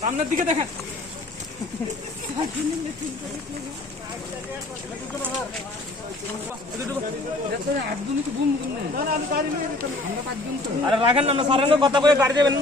সামনের দিকে দেখেন। আরে রাখেন না, সারেন কথা বলে গাড়ি যাবেন।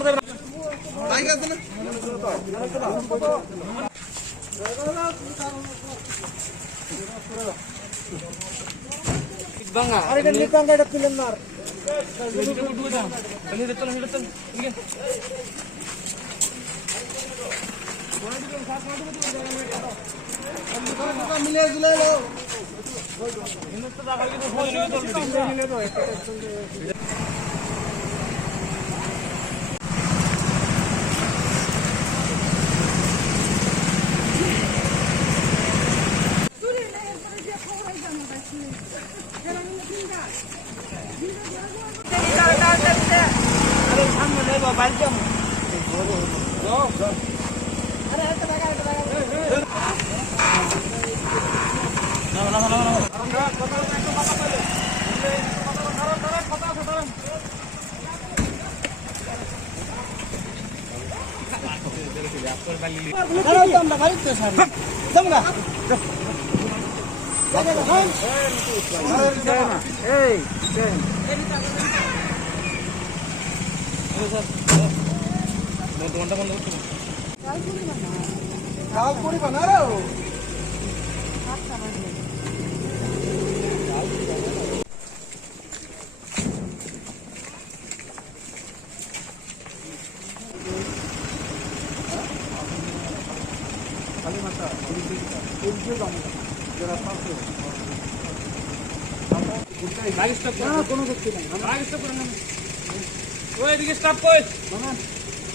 ওইদিকে স্টপ কই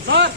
ধর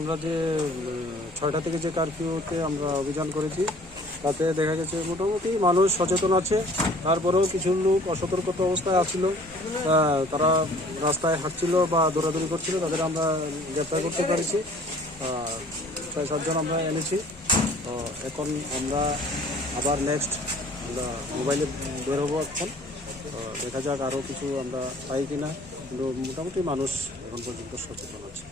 আমরা যে 6টা থেকে যে কারফিউতে আমরা অভিযান করেছি তাতে দেখা গেছে মোটামুটি মানুষ সচেতন আছে। তারপরেও কিছু লোক অসতর্কতা অবস্থায় আছিল, তারা রাস্তায় হাঁটছিল বা দৌড়াদৌড়ি করছিল, তাদের আমরা গ্রেপ্তার করতে পেরেছি। 6-7 জন আমরা এনেছি। তো এখন আমরা আবার নেক্সট আমরা মোবাইলে বের হবো। এখন দেখা যাক আরও কিছু আমরা পাই কিনা, কিন্তু মোটামুটি মানুষ এখন পর্যন্ত সচেতন আছে।